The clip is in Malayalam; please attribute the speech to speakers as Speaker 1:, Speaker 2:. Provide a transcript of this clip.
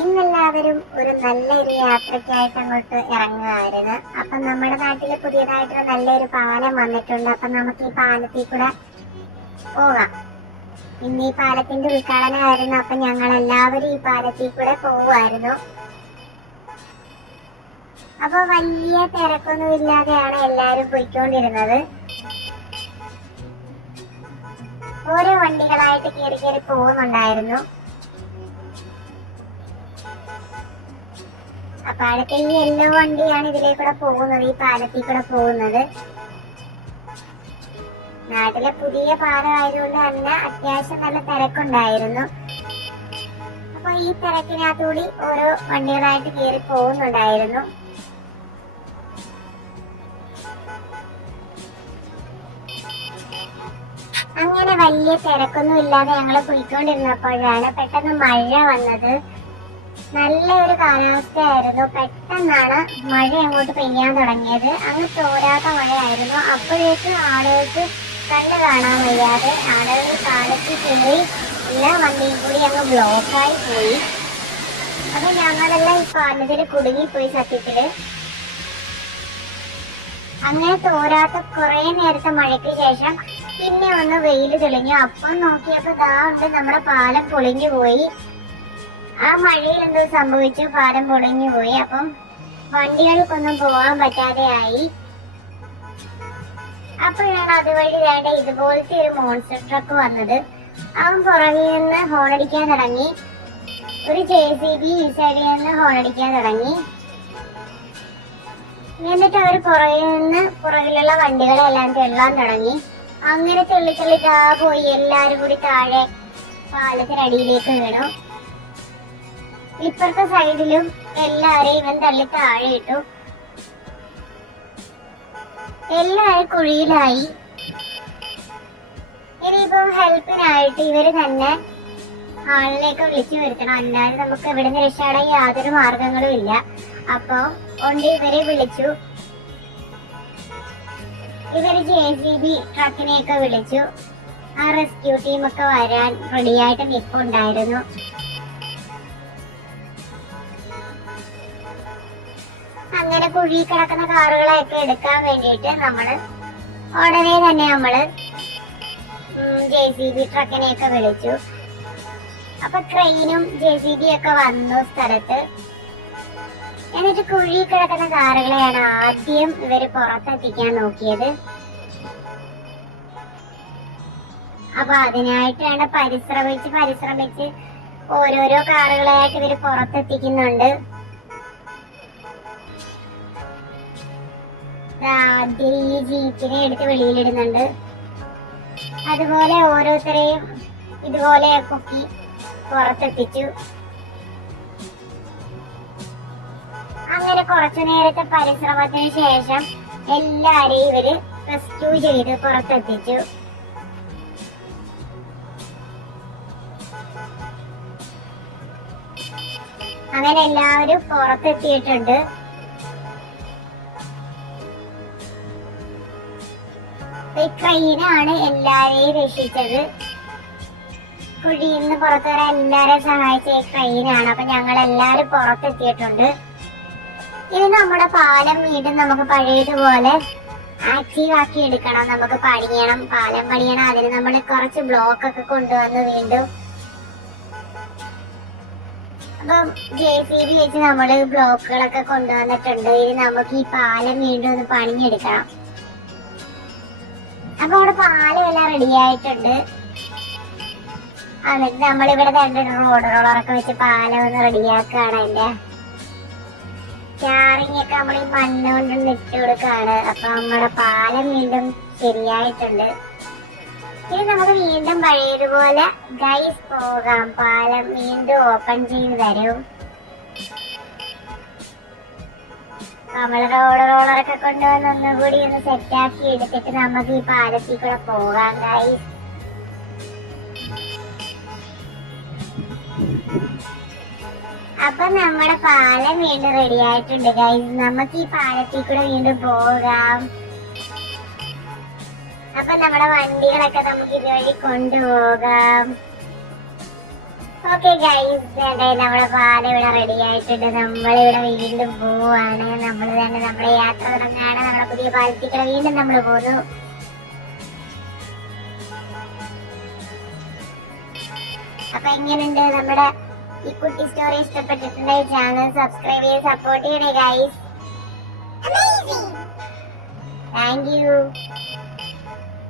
Speaker 1: ഇന്നെല്ലാവരും ഒരു നല്ലൊരു യാത്രയ്ക്കായിട്ട് അങ്ങോട്ട് ഇറങ്ങുകയായിരുന്നു. അപ്പൊ നമ്മുടെ നാട്ടിൽ പുതിയതായിട്ടൊരു നല്ലൊരു പാലം വന്നിട്ടുണ്ട്. അപ്പൊ നമുക്ക് ഈ പാലത്തിൽ കൂടെ പോകാം. ഇന്ന് ഈ പാലത്തിന്റെ ഉദ്ഘാടനമായിരുന്നു. അപ്പൊ ഞങ്ങൾ എല്ലാവരും ഈ പാലത്തിൽ കൂടെ പോവുമായിരുന്നു. അപ്പൊ വലിയ തിരക്കൊന്നും ഇല്ലാതെയാണ് എല്ലാരും പോയിക്കൊണ്ടിരുന്നത്. ഓരോ വണ്ടികളായിട്ട് കയറി കയറി പോകുന്നുണ്ടായിരുന്നു. അപ്പൊ എല്ലാ വണ്ടിയാണ് ഇതിലേക്കൂടെ പോകുന്നത് ഈ പാലത്തിൽ കൂടെ പോകുന്നത്. നാട്ടിലെ പുതിയ പാലം ആയതുകൊണ്ട് തന്നെ അത്യാവശ്യം നല്ല തിരക്കുണ്ടായിരുന്നു. അപ്പൊ ഈ തിരക്കിനകത്തുകൂടി ഓരോ വണ്ടികളായിട്ട് കയറി പോകുന്നുണ്ടായിരുന്നു. അങ്ങനെ വലിയ തിരക്കൊന്നും ഇല്ലാതെ ഞങ്ങൾ പോയിക്കൊണ്ടിരുന്നപ്പോഴാണ് പെട്ടെന്ന് മഴ വന്നത്. നല്ല ഒരു കാലാവസ്ഥയായിരുന്നു. പെട്ടെന്നാണ് മഴ അങ്ങോട്ട് പെയ്യാൻ തുടങ്ങിയത്. അങ്ങ് തോരാത്ത മഴയായിരുന്നു. അപ്പോഴേക്ക് ആളുകൾക്ക് കണ്ണ് കാണാൻ വയ്യാതെ ആളുകൾ കാലത്ത് കയറി എല്ലാ വണ്ടിയും കൂടി അങ്ങ് ബ്ലോക്കായി പോയി. അപ്പൊ ഞങ്ങളെല്ലാം ഈ പറഞ്ഞതിൽ കുടുങ്ങിപ്പോയി സത്യത്തിൽ. അങ്ങനെ തോരാത്ത കുറെ നേരത്തെ മഴയ്ക്ക് ശേഷം പിന്നെ ഒന്ന് വെയിൽ തെളിഞ്ഞു. അപ്പം നോക്കിയപ്പോ ദാ ഉണ്ട് നമ്മുടെ പാലം പൊളിഞ്ഞു പോയി. ആ മഴയിൽ എന്തോ സംഭവിച്ചു പാലം പൊളിഞ്ഞു പോയി. അപ്പം വണ്ടികൾക്കൊന്നും പോകാൻ പറ്റാതെ ആയി. അപ്പോഴാണ് അതുവഴി വേണ്ട ഇതുപോലത്തെ ഒരു മോൺസ്റ്റർ ട്രക്ക് വന്നത്. അവൻ പുറകിൽ നിന്ന് ഹോണടിക്കാൻ തുടങ്ങി. ഒരു ജെ സി ബി ഈ സൈഡിൽ നിന്ന് ഹോണടിക്കാൻ തുടങ്ങി. എന്നിട്ട് അവർ പുറകിൽ നിന്ന് പുറകിലുള്ള വണ്ടികളെല്ലാം തെള്ളാൻ തുടങ്ങി. അങ്ങനെ തെള്ളി തെള്ളി താ പോയി. എല്ലാരും കൂടി താഴെ പാലത്തിനടിയിലേക്ക് വീണു. ഇപ്പുറത്തെ സൈഡിലും എല്ലാരെയും ഇവൻ തള്ളി താഴെ ഇട്ടു എല്ലാരും കുഴിയിലായി. ഇനിയിപ്പോ ഹെൽപ്പിനായിട്ട് ഇവർ തന്നെ ആളിലേക്ക് വിളിച്ചു വരുത്തണം. അല്ലാതെ നമുക്ക് ഇവിടുന്ന് രക്ഷപ്പെടാൻ യാതൊരു മാർഗങ്ങളും ഇല്ല. അപ്പൊ കൊണ്ട് ഇവരെ വിളിച്ചു. ഇവർ ജെ സി ബി ട്രക്കിനെയൊക്കെ വിളിച്ചു. ആ റെസ്ക്യൂ ടീമൊക്കെ വരാൻ റെഡിയായിട്ട് നിപ്പുണ്ടായിരുന്നു. അങ്ങനെ കുഴി കിടക്കുന്ന കാറുകളൊക്കെ എടുക്കാൻ വേണ്ടിയിട്ട് നമ്മൾ ഉടനെ തന്നെ നമ്മൾ ജെ സി ബി ട്രക്കിനെയൊക്കെ വിളിച്ചു. അപ്പൊ ട്രെയിനും ജെ സി ബി ഒക്കെ വന്നു സ്ഥലത്ത്. എന്നിട്ട് കുഴി കിടക്കുന്ന കാറുകളെയാണ് ആദ്യം ഇവർ പുറത്തെത്തിക്കാൻ നോക്കിയത്. അപ്പൊ അതിനായിട്ടാണ് പരിശ്രമിച്ച് പരിശ്രമിച്ച് ഓരോരോ കാറുകളായിട്ട് ഇവർ പുറത്തെത്തിക്കുന്നുണ്ട്. ആദ്യം എടുത്ത് വെളിയിലിടുന്നുണ്ട്. അതുപോലെ ഓരോരുത്തരെയും ഇതുപോലെ കുക്കി പുറത്തെത്തിച്ചു. അങ്ങനെ കുറച്ചു നേരത്തെ പരിശ്രമത്തിന് ശേഷം എല്ലാരെയും ഇവർ റെസ്ക്യൂ ചെയ്ത് പുറത്തെത്തിച്ചു. അങ്ങനെ എല്ലാവരും പുറത്തെത്തിയിട്ടുണ്ട്. ട്രെയിനാണ് എല്ലാരെയും രക്ഷിച്ചത്. കുഴിയിൽ നിന്ന് പുറത്തു വരാൻ എല്ലാരെയും സഹായിച്ച ഈ ട്രെയിനാണ് അപ്പൊ ഞങ്ങൾ എല്ലാരും പുറത്തെത്തിയിട്ടുണ്ട്. ഇനി നമ്മുടെ പാലം വീണ്ടും നമുക്ക് പഴയതുപോലെ ആക്റ്റീവ് ആക്കി എടുക്കണം. നമുക്ക് പണിയണം പാലം പണിയണം. അതിന് നമ്മൾ കുറച്ച് ബ്ലോക്ക് ഒക്കെ കൊണ്ടുവന്ന് വീണ്ടും അപ്പം ജെ സി ബി വെച്ച് നമ്മൾ ബ്ലോക്കുകളൊക്കെ കൊണ്ടുവന്നിട്ടുണ്ട്. ഇനി നമുക്ക് ഈ പാലം വീണ്ടും ഒന്ന് പണിഞ്ഞെടുക്കണം അപ്പൊ അവിടെ പാലം എല്ലാം റെഡി ആയിട്ടുണ്ട്. എന്നിട്ട് നമ്മളിവിടെ തന്നെ റോഡ് റോളറൊക്കെ വെച്ച് പാലം ഒന്ന് റെഡിയാക്കാണ് അതിന്റെ ചാറിങ് ഒക്കെ നമ്മൾ ഈ മണ്ണ് കൊണ്ട് ഇട്ട് കൊടുക്കാണ് അപ്പൊ നമ്മുടെ പാലം വീണ്ടും ശരിയായിട്ടുണ്ട്. ഇനി നമുക്ക് വീണ്ടും പഴയതുപോലെ ഗൈസ് പോകാം. പാലം വീണ്ടും ഓപ്പൺ ചെയ്ത് തരും. നമ്മൾ റോഡ് റോളറൊക്കെ കൊണ്ടുവന്ന് ഒന്നുകൂടി ഒന്ന് സെറ്റാക്കി എടുത്തിട്ട് നമുക്ക് ഈ പാലത്തിൽ കൂടെ പോകാം ഗൈസ് അപ്പൊ നമ്മുടെ പാലം വീണ്ടും റെഡി ആയിട്ടുണ്ട് ഗൈസ് നമുക്ക് ഈ പാലത്തിൽ കൂടെ വീണ്ടും പോകാം. അപ്പൊ നമ്മുടെ വണ്ടികളൊക്കെ നമുക്ക് ഇതുവഴി കൊണ്ടുപോകാം. ഓക്കെ ഗൈസ് നമ്മളെ പാല ഇവിടെ റെഡി ആയിട്ടുണ്ട്. നമ്മളിവിടെ വീണ്ടും പോവാണ്. നമ്മൾ തന്നെ നമ്മുടെ യാത്ര തുടങ്ങാണ്. നമ്മുടെ പുതിയ പാലത്തിക്കൂടെ വീണ്ടും നമ്മൾ പോന്നു. അപ്പൊ എങ്ങനെയുണ്ട് നമ്മുടെ ഈ കുട്ടി സ്റ്റോറി ഇഷ്ടപ്പെട്ടിട്ടുണ്ടെങ്കിൽ ചാനൽ സബ്സ്ക്രൈബ് ചെയ്ത് സപ്പോർട്ട് ചെയ്യണേ ഗൈസ് താങ്ക് യു